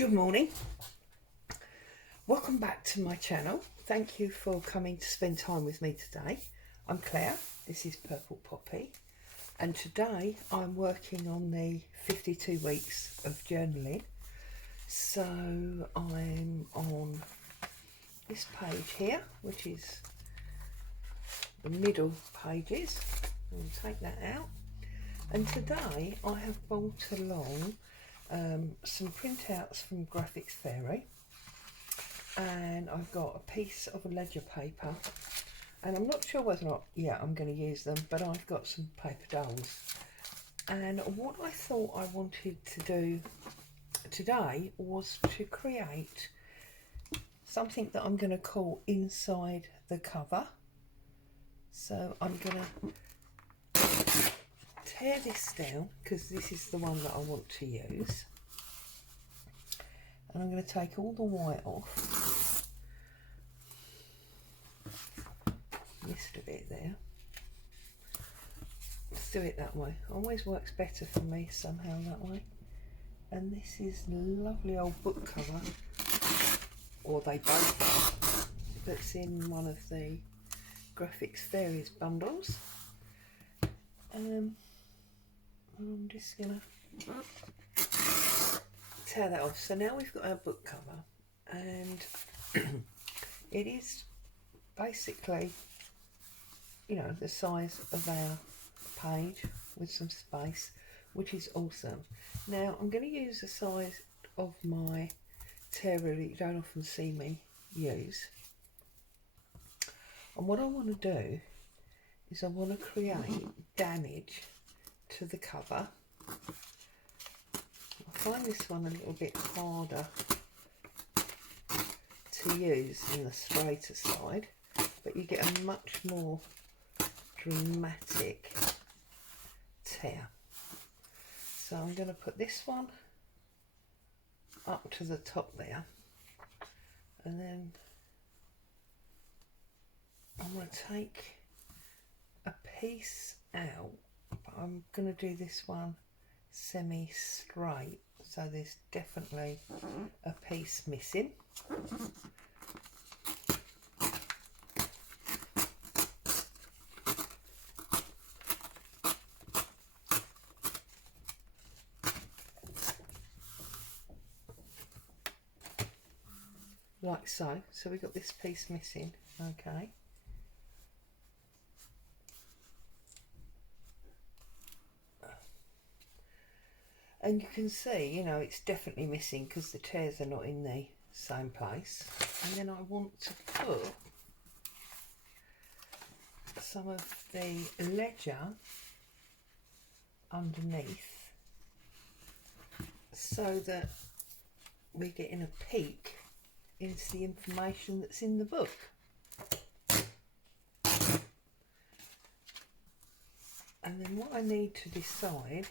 Good morning. Welcome back to my channel. Thank you for coming to spend time with me today. I'm Claire, this is Purple Poppy, and today I'm working on the 52 weeks of journaling. So I'm on this page here, which is the middle pages. I'll take that out. And today I have brought along some printouts from Graphics Fairy, and I've got a piece of ledger paper, and I'm not sure whether or not I'm going to use them, but I've got some paper dolls. And what I thought I wanted to do today was to create something that I'm going to call inside the cover. So I'm going to tear this down because this is the one that I want to use, and I'm going to take all the white off. Missed a bit there. Let's do it that way. Always works better for me somehow that way. And this is the lovely old book cover, or they both are, that's in one of the Graphics Fairies bundles. I'm just gonna tear that off. So now we've got our book cover, and it is basically, you know, the size of our page with some space, which is awesome. Now I'm going to use the size of my tearer that you don't often see me use, and what I want to do is I want to create damage to the cover. I find this one a little bit harder to use in the straighter side, but you get a much more dramatic tear. So I'm going to put this one up to the top there, and then I'm going to take a piece out, but I'm going to do this one semi-straight, so there's definitely a piece missing. Like so. So we've got this piece missing, okay. And you can see, you know, it's definitely missing because the tears are not in the same place. And then I want to put some of the ledger underneath so that we're getting a peek into the information that's in the book. And then what I need to decide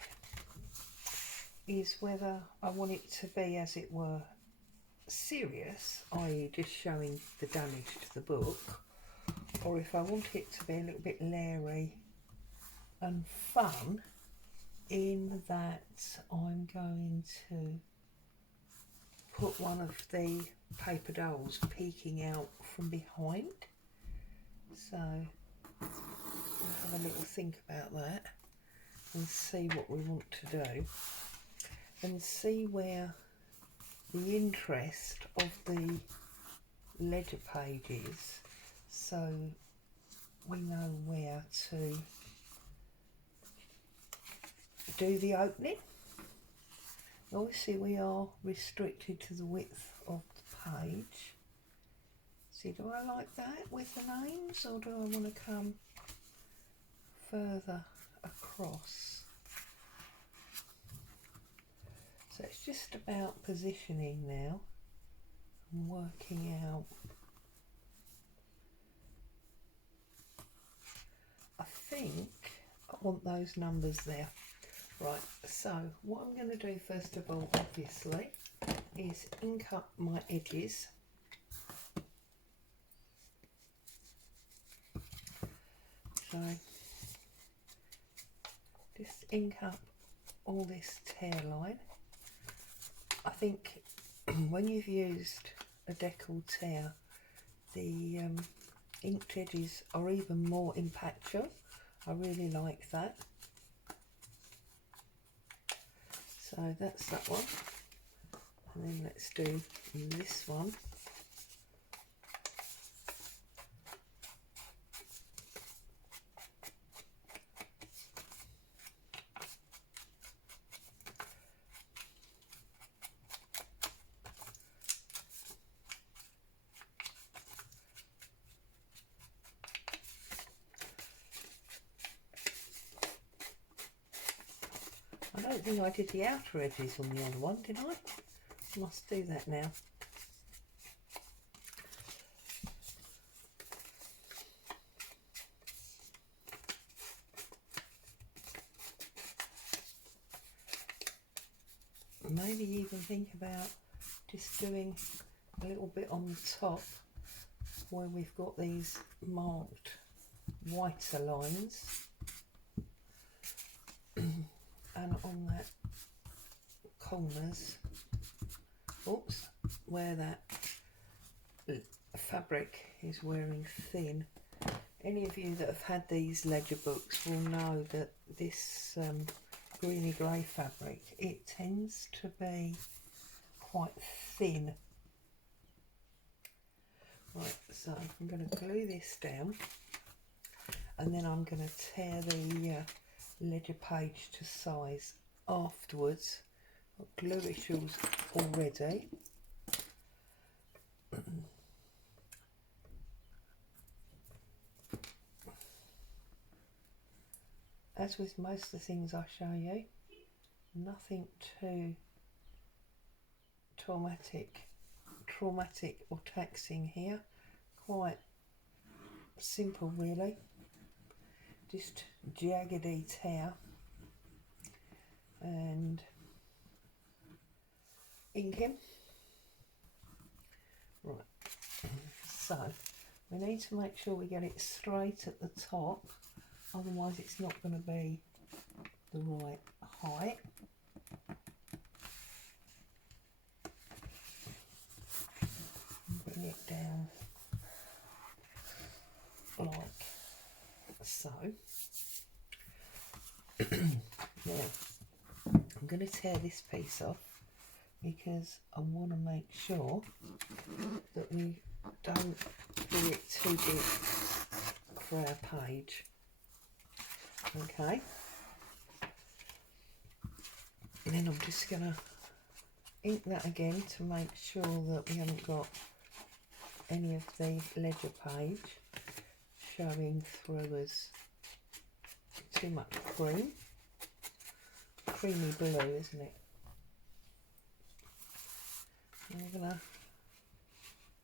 is whether I want it to be, as it were, serious, i.e. just showing the damage to the book, or if I want it to be a little bit leery and fun, in that I'm going to put one of the paper dolls peeking out from behind. So we'll have a little think about that and see what we want to do, and see where the interest of the ledger page is, so we know where to do the opening. Obviously we are restricted to the width of the page. See, do I like that with the names, or do I want to come further across? So it's just about positioning now and working out. I think I want those numbers there. Right, so what I'm going to do first of all, obviously, is ink up my edges. So just ink up all this tear line. I think when you've used a décolleté, the inked edges are even more impactful. I really like that. So that's that one. And then let's do this one. I don't think I did the outer edges on the other one, did I? Must do that now. Maybe even think about just doing a little bit on the top where we've got these marked whiter lines, and on that corners, oops, where that fabric is wearing thin. Any of you that have had these ledger books will know that this greeny grey fabric, it tends to be quite thin. Right, so I'm going to glue this down, and then I'm going to tear the ledger page to size afterwards. Got glue issues already. As with most of the things I show you, nothing too traumatic or taxing here. Quite simple really. Just jaggedy tear and inking. Right, so we need to make sure we get it straight at the top, otherwise it's not going to be the right height. Bring it down like so. Now I'm going to tear this piece off because I want to make sure that we don't do it too big for our page. Okay, and then I'm just going to ink that again to make sure that we haven't got any of the ledger page showing through as too much cream. Creamy blue, isn't it? And I'm going to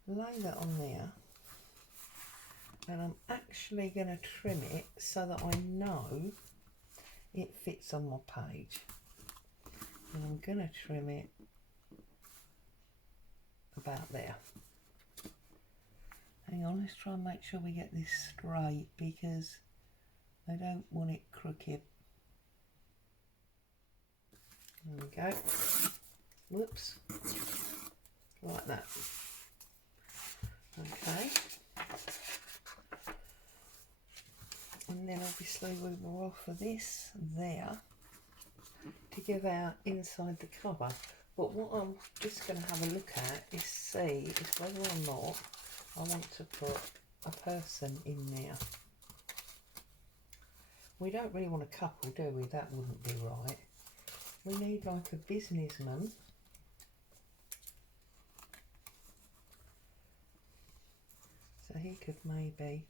lay that on there, and I'm actually going to trim it so that I know it fits on my page. And I'm going to trim it about there. Hang on, let's try and make sure we get this straight because I don't want it crooked. There we go. Whoops. Like that. Okay. And then obviously we will offer this there to give our inside the cover. But what I'm just going to have a look at is see is whether or not I want to put a person in there. We don't really want a couple, do we? That wouldn't be right. We need like a businessman. So he could maybe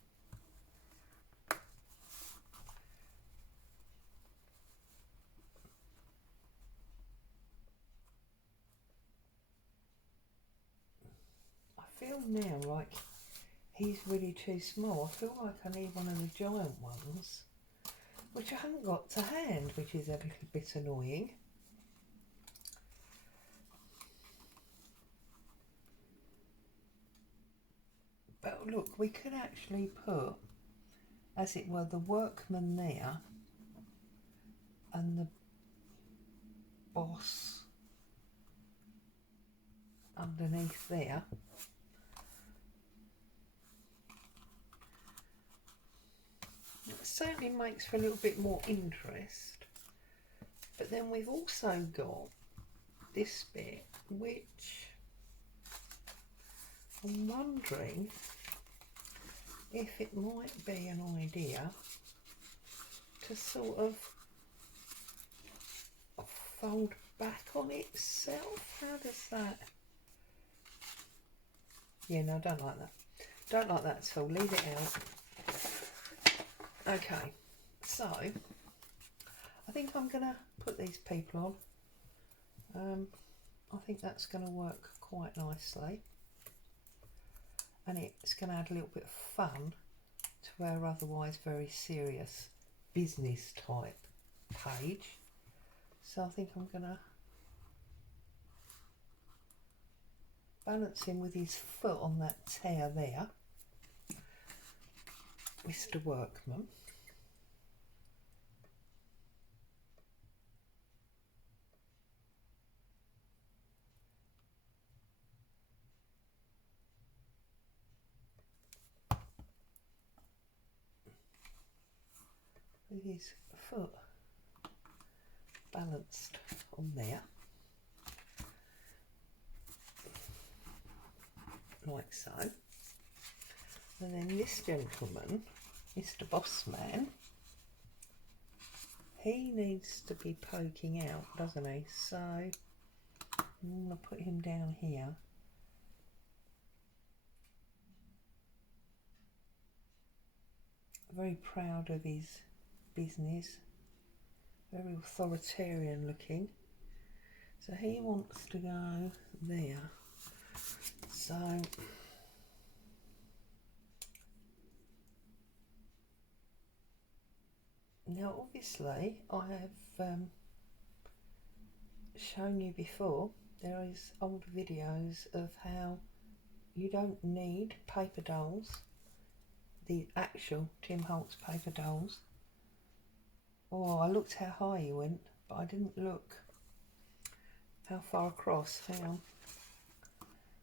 I feel now like he's really too small. I feel like I need one of the giant ones, which I haven't got to hand, which is a little bit annoying. But look, we could actually put, as it were, the workman there and the boss underneath there. It certainly makes for a little bit more interest. But then we've also got this bit, which I'm wondering if it might be an idea to sort of fold back on itself. How does that? Yeah, no, I don't like that. Don't like that at all. Leave it out. Okay, so I think I'm going to put these people on. I think that's going to work quite nicely. And it's going to add a little bit of fun to our otherwise very serious business type page. So I think I'm going to balance him with his foot on that tear there. Mr. Workman. With his foot balanced on there, like so. And then this gentleman, Mr. Bossman, he needs to be poking out, doesn't he? So I'm going to put him down here. Very proud of his business, very authoritarian looking. So he wants to go there. So now obviously I have shown you before, there is old videos of how you don't need paper dolls, the actual Tim Holtz paper dolls. Oh, I looked how high he went, but I didn't look how far across. Hang on,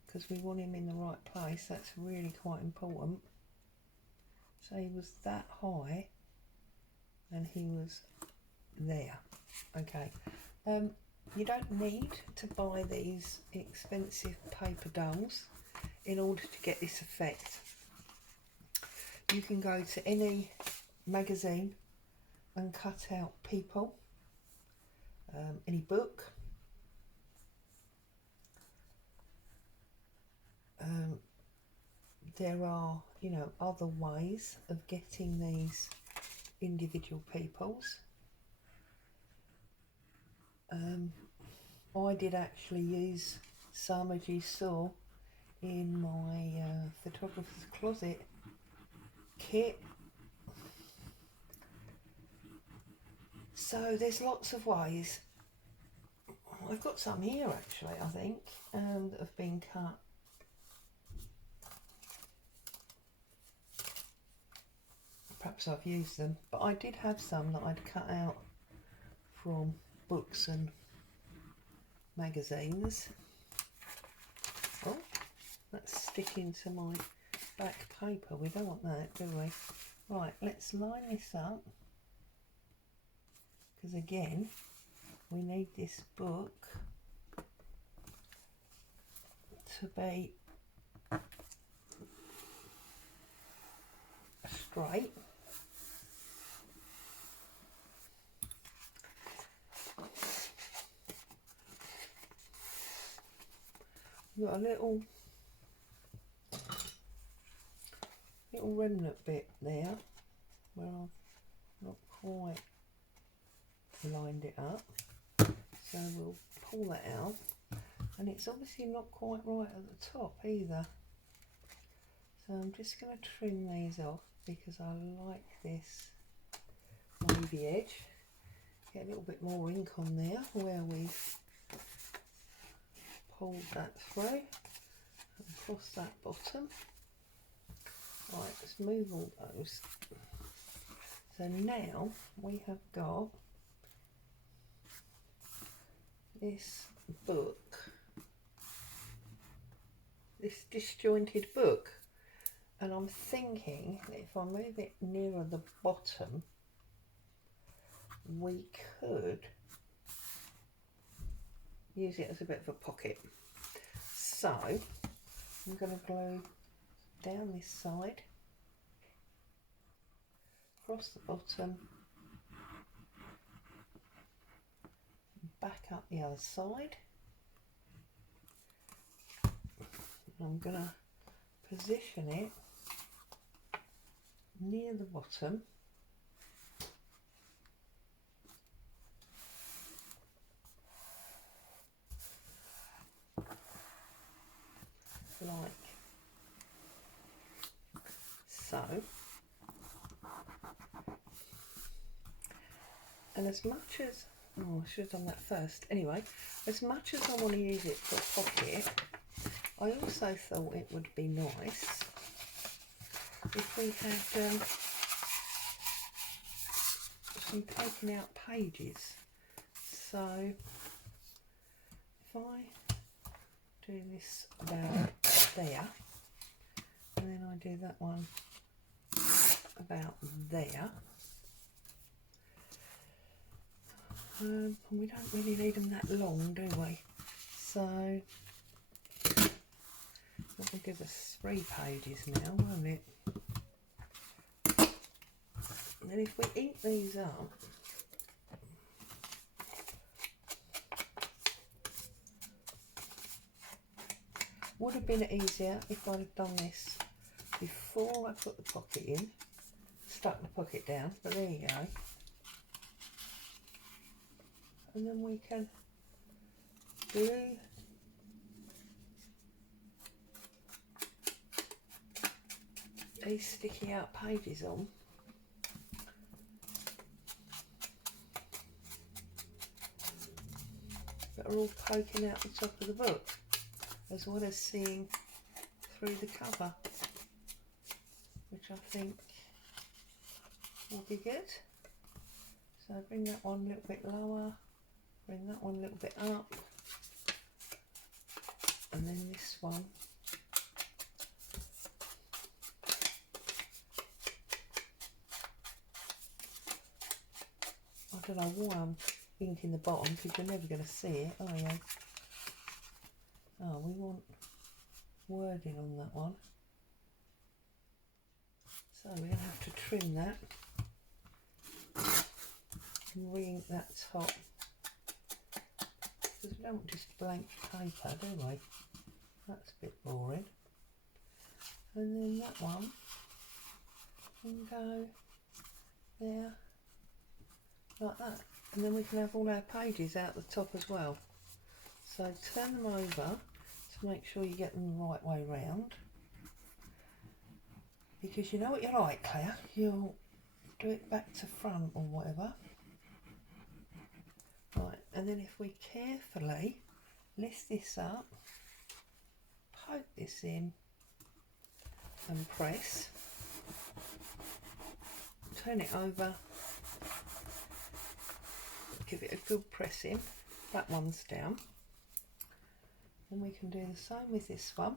because we want him in the right place. That's really quite important. So he was that high and he was there. Okay, you don't need to buy these expensive paper dolls in order to get this effect. You can go to any magazine and cut out people, any book, there are, you know, other ways of getting these individual peoples. I did actually use some, as you saw, in my photographer's closet kit. So there's lots of ways. I've got some here actually, I think, that have been cut. Perhaps I've used them, but I did have some that I'd cut out from books and magazines. Oh, that's sticking to my back paper. We don't want that, do we? Right, let's line this up, because again, we need this book to be straight. We've got a little remnant bit there where I've not quite lined it up, so we'll pull that out, and it's obviously not quite right at the top either, so I'm just going to trim these off because I like this wavy edge. Get a little bit more ink on there where we've pulled that through and across that bottom. Right, let's move all those. So now we have got this book this disjointed book, and I'm thinking that if I move it nearer the bottom, we could use it as a bit of a pocket. So I'm going to glue down this side, across the bottom, back up the other side. I'm going to position it near the bottom, like so. And as much as, oh, I should have done that first. Anyway, as much as I want to use it for a pocket, I also thought it would be nice if we had some taken out pages. So if I do this about there, and then I do that one about there, and we don't really need them that long, do we? So that will give us 3 pages now, won't it? And then if we ink these up, would have been easier if I'd have done this before I put the pocket in, stuck the pocket down, but there you go. And then we can glue these sticky out pages on. That are all poking out the top of the book, as well as seeing through the cover, which I think will be good. So bring that one a little bit lower, bring that one a little bit up, and then this one I don't know why I'm inking the bottom, because you're never going to see it, are you? Oh, we want wording on that one, so we're going to have to trim that and re-ink that top, because we don't want just blank paper, do we? That's a bit boring. And then that one can go there like that, and then we can have all our pages out the top as well. So turn them over to make sure you get them the right way round, because you know what you're like, Claire, you'll do it back to front or whatever. Right, and then if we carefully lift this up, poke this in and press, turn it over, give it a good pressing, that one's down. And we can do the same with this one.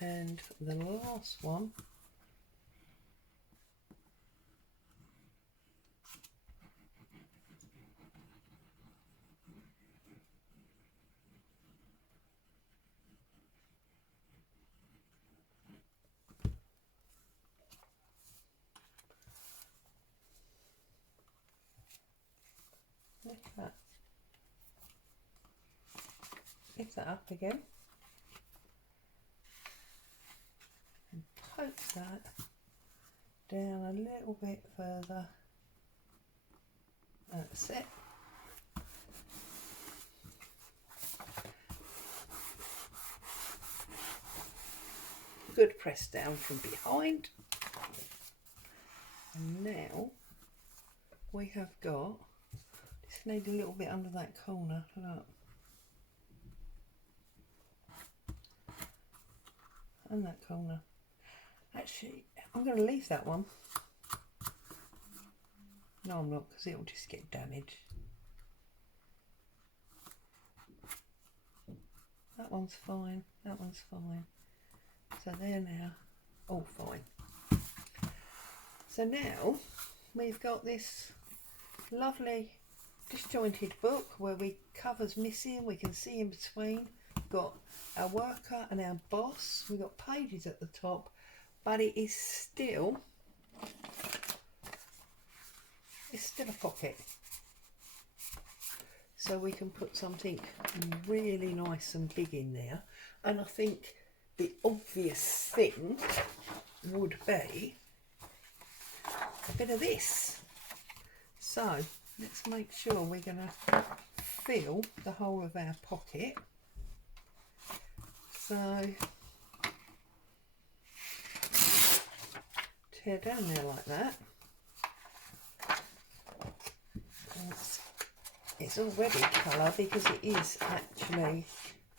And the last one lift that up again and poke that down a little bit further. That's it. Good press down from behind. And now we have got, just need a little bit under that corner, look. And that corner. Actually, I'm going to leave that one. No, I'm not, because it'll just get damaged. That one's fine, that one's fine. So there now, all fine. So now we've got this lovely disjointed book where we covers missing, we can see in between. We've got our worker and our boss. We've got pages at the top, but it is still, it's still a pocket. So we can put something really nice and big in there. And I think the obvious thing would be a bit of this. So let's make sure we're going to fill the whole of our pocket. So tear down there like that. It's already colour because it is actually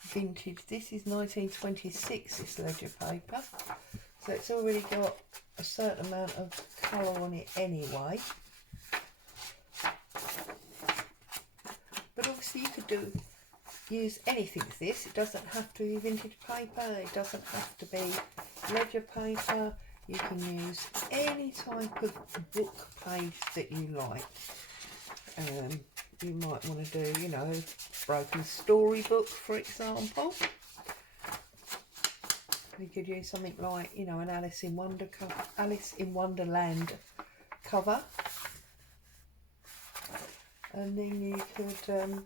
vintage. This is 1926, this ledger paper. So it's already got a certain amount of colour on it anyway. But obviously you could use anything with this. It doesn't have to be vintage paper. It doesn't have to be ledger paper. You can use any type of book page that you like. You might want to do, you know, broken storybook, for example. You could use something like, you know, an Alice in Wonderland cover, and then you could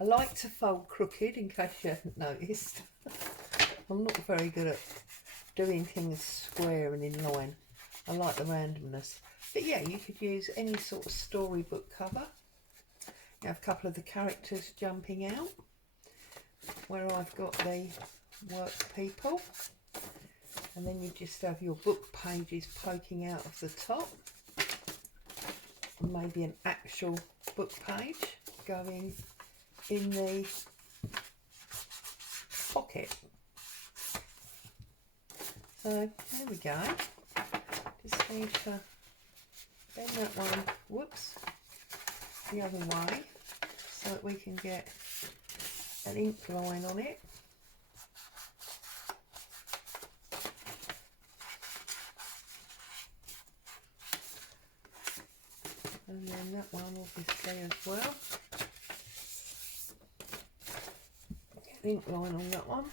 I like to fold crooked, in case you haven't noticed. I'm not very good at doing things square and in line. I like the randomness. But yeah, you could use any sort of storybook cover. You have a couple of the characters jumping out, where I've got the work people. And then you just have your book pages poking out of the top. And maybe an actual book page going in the pocket. So there we go. Just need to bend that one, whoops, the other way so that we can get an ink line on it. And then that one obviously as well. Get an ink line on that one.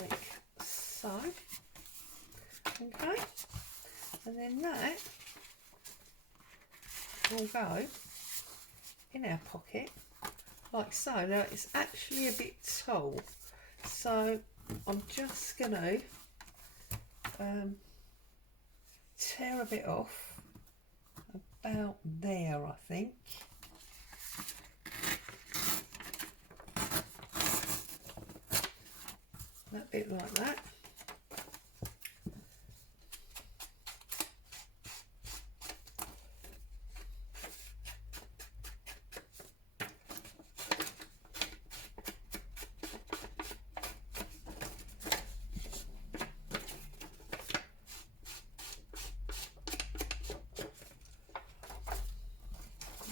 Like so. Okay, and then that will go in our pocket like so. Now it's actually a bit tall, so I'm just going to tear a bit off about there, I think. That bit like that.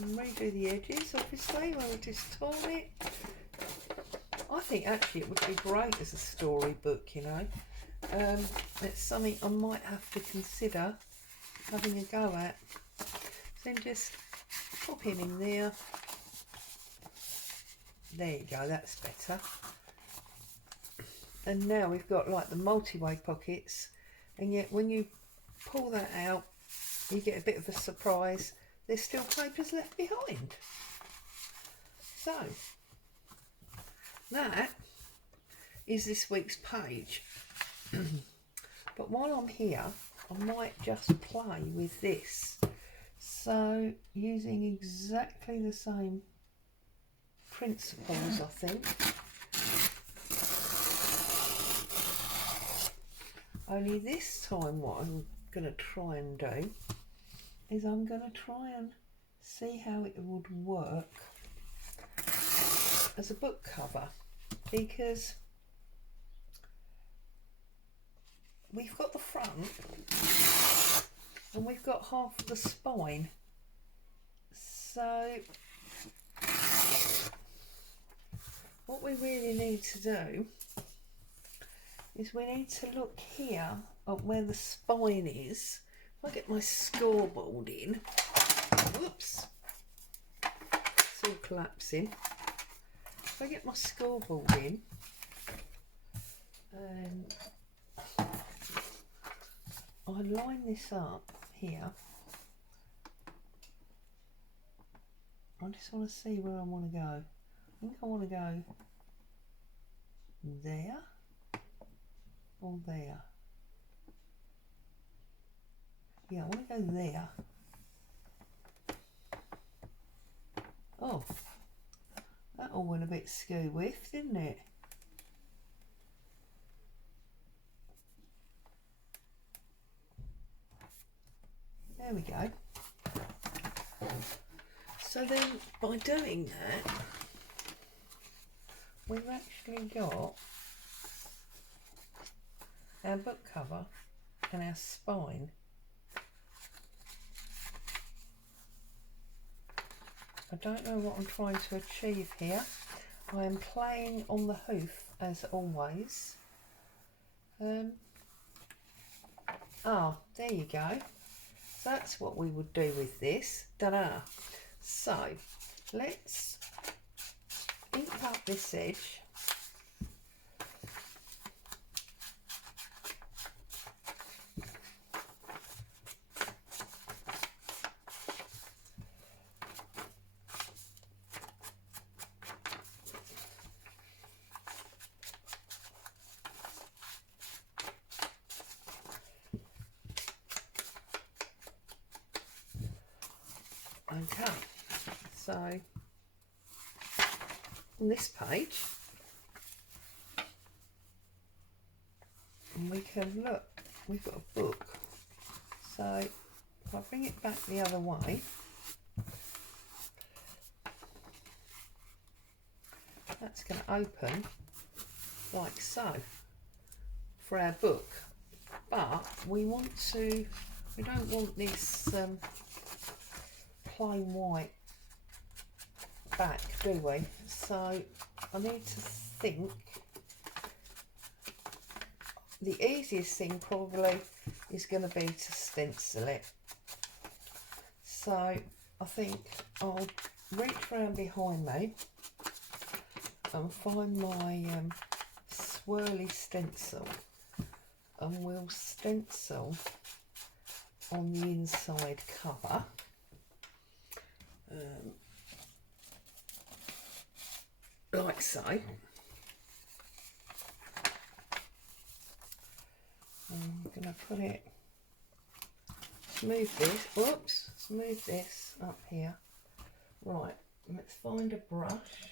And redo the edges, obviously, where we just torn it. I think actually it would be great as a storybook, you know. It's something I might have to consider having a go at. Then just pop it in there. There you go, that's better. And now we've got like the multi-way pockets, and yet when you pull that out, you get a bit of a surprise. There's still papers left behind. So that is this week's page. But while I'm here, I might just play with this. So using exactly the same principles, I think. Only this time what I'm going to try and do is I'm going to try and see how it would work as a book cover, because we've got the front and we've got half of the spine. So what we really need to do is we need to look here at where the spine is. If I get my scoreboard in, whoops, it's all collapsing. If I get my scoreboard in, and I line this up here, I just want to see where I want to go. I think I want to go there or there. Yeah, I want to go there. Oh, that all went a bit skew-whiff, didn't it? There we go. So then, by doing that, we've actually got our book cover and our spine. I don't know what I'm trying to achieve here. I am playing on the hoof as always. There you go. That's what we would do with this. Ta-da! So let's ink up this edge. Okay, so on this page we can look, we've got a book, so if I bring it back the other way, that's going to open like so for our book, but we don't want this plain white back, do we? So I need to think. The easiest thing probably is going to be to stencil it. So I think I'll reach around behind me and find my swirly stencil, and we'll stencil on the inside cover. Like so. I'm going to put it, smooth this up here. Right, let's find a brush.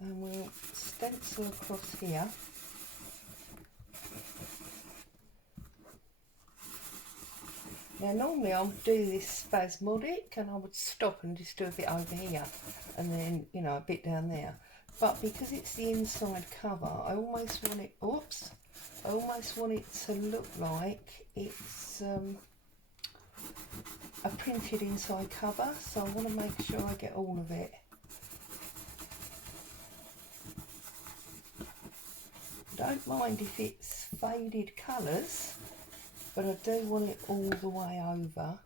And we'll stencil across here. Now normally I would do this spasmodic and I would stop and just do a bit over here and then, you know, a bit down there. But because it's the inside cover, I almost want it to look like it's a printed inside cover, so I want to make sure I get all of it. Don't mind if it's faded colours, but I do want it all the way over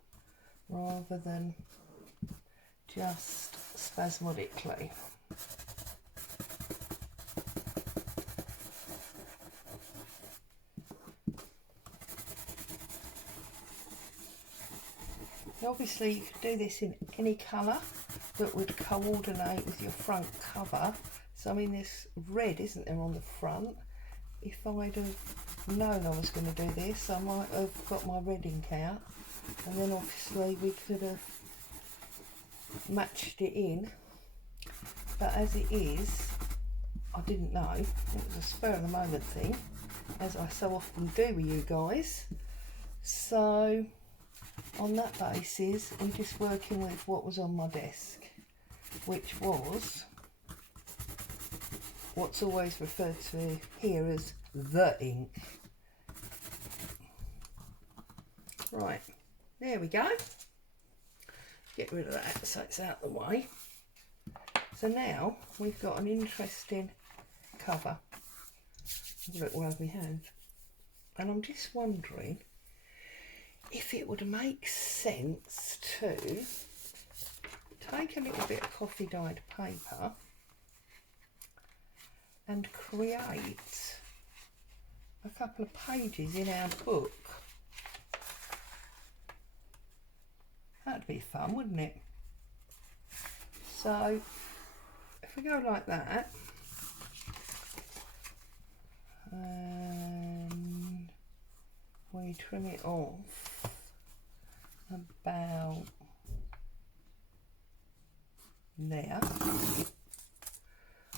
rather than just spasmodically. Obviously you could do this in any colour that would coordinate with your front cover. So I mean, there's red, isn't there, on the front? if I'd have known I was going to do this, I might have got my red ink out, and then obviously we could have matched it in. But as it is, I didn't know. It was a spur of the moment thing, as I so often do with you guys. So on that basis, I'm just working with what was on my desk, which was what's always referred to here as the ink. Right, there we go. Get rid of that so it's out of the way. So now we've got an interesting cover. Look where we have. And I'm just wondering if it would make sense to take a little bit of coffee dyed paper and create a couple of pages in our book. That'd be fun, wouldn't it? So if we go like that, and we trim it off about there.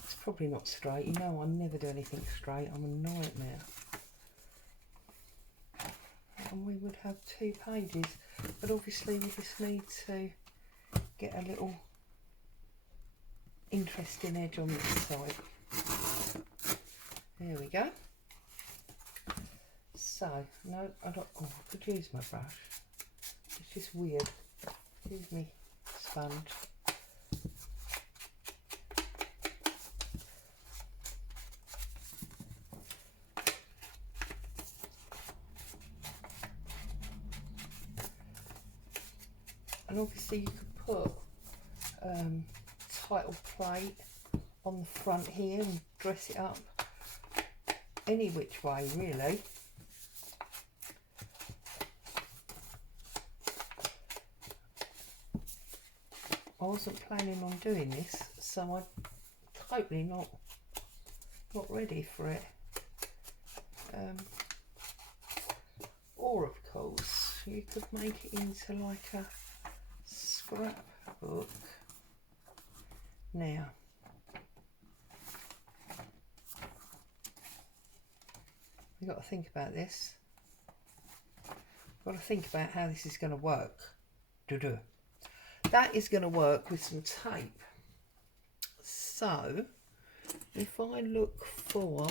It's probably not straight. You know I never do anything straight. I'm a nightmare. And we would have 2 pages, but obviously we just need to get a little interesting edge on this side. There we go. So, no, I don't, oh, I could use my brush. It's just weird. Excuse me, sponge. And obviously you could put title plate on the front here and dress it up any which way really. I wasn't planning on doing this, so I'm totally not ready for it. Or of course you could make it into like a scrapbook. Now we've got to think about this. Got to think about how this is going to work. That is going to work with some tape. So if I look for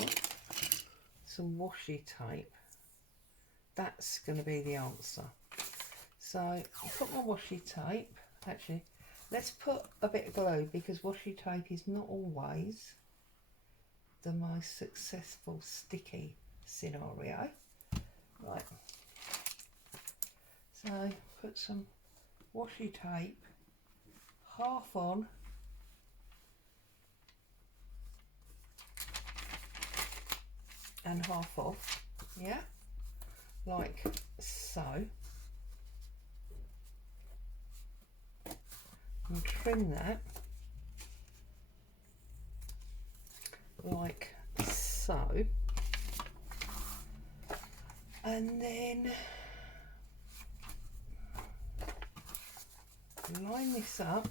some washi tape, that's going to be the answer. So I'll put my washi tape. Actually, let's put a bit of glue, because washi tape is not always the most successful sticky scenario. Right. So put some washi tape half on and half off, yeah, like so, and trim that like so, and then line this up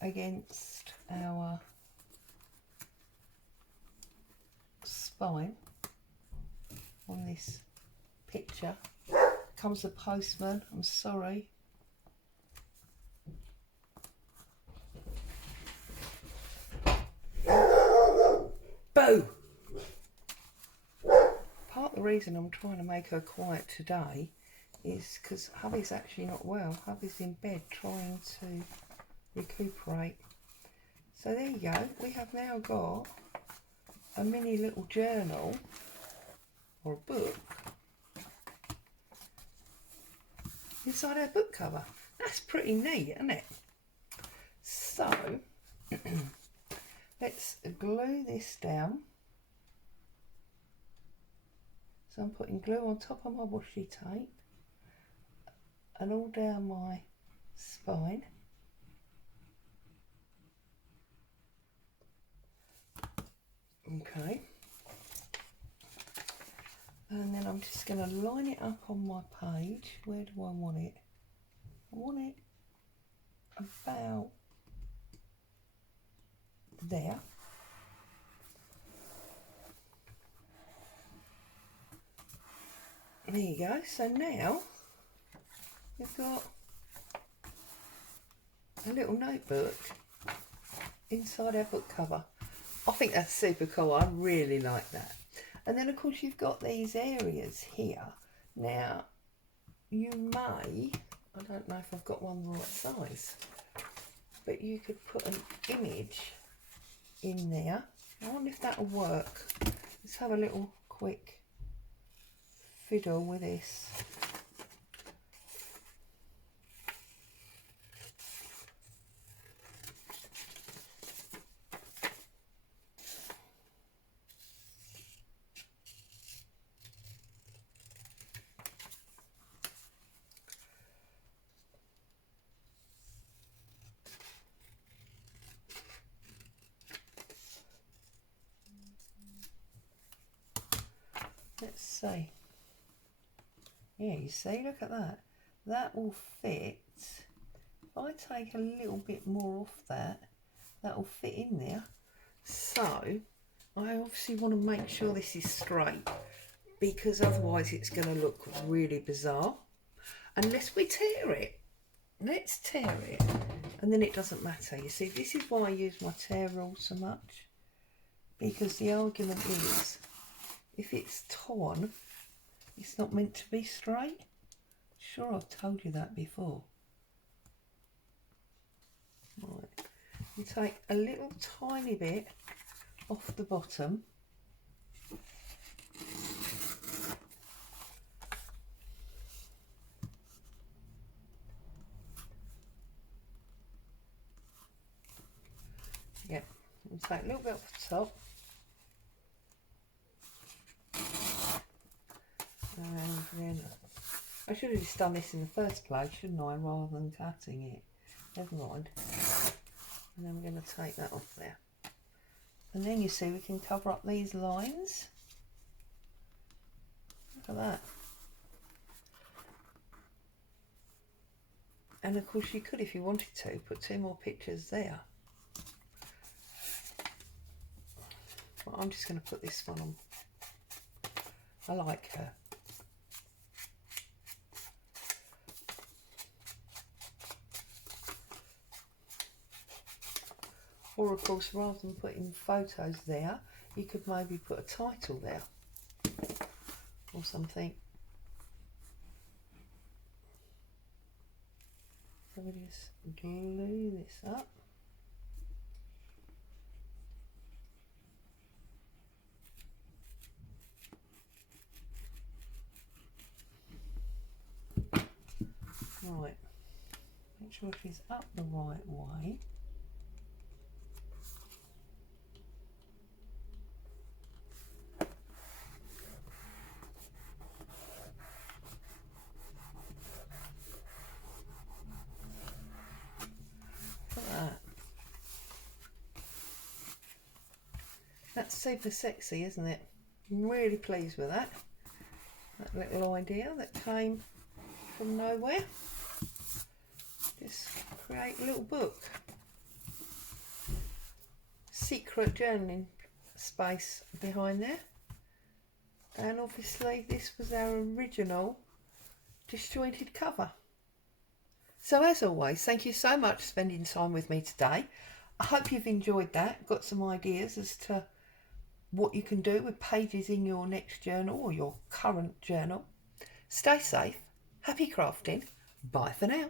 against our spine on this picture. Comes the postman, I'm sorry. Boo! Part of the reason I'm trying to make her quiet today is because hubby's actually not well. Hubby's in bed trying to recuperate. So there you go. We have now got a mini little journal or a book inside our book cover. That's pretty neat, isn't it? So let's glue this down. So I'm putting glue on top of my washi tape and all down my spine. I'm just going to line it up on my page. Where do I want it? I want it about there. There you go. So now we've got a little notebook inside our book cover. I think that's super cool. I really like that. And then of course you've got these areas here. Now you may, I don't know if I've got one the right size, but you could put an image in there. I wonder if that'll work. Let's have a little quick fiddle with this. Let's see. Yeah, you see, look at that. That will fit. If I take a little bit more off that, that will fit in there. So, I obviously want to make sure this is straight, because otherwise it's going to look really bizarre. Unless we tear it. Let's tear it. And then it doesn't matter. You see, this is why I use my tear rule so much. Because the argument is, if it's torn, it's not meant to be straight. Sure, I've told you that before. Right, you take a little tiny bit off the bottom. Yep, and take a little bit off the top. And then I should have just done this in the first place, shouldn't I, rather than cutting it. Never mind. And then we're going to take that off there. And then you see we can cover up these lines. Look at that. And of course you could, if you wanted to, put 2 more pictures there. But I'm just going to put this one on. I like her. Or of course, rather than putting photos there, you could maybe put a title there or something. So we just glue this up. Right, make sure she's up the right way. That's super sexy, isn't it? I'm really pleased with that. That little idea that came from nowhere. Just create a little book. Secret journaling space behind there. And obviously this was our original disjointed cover. So as always, thank you so much for spending time with me today. I hope you've enjoyed that, got some ideas as to what you can do with pages in your next journal or your current journal. Stay safe, happy crafting, bye for now.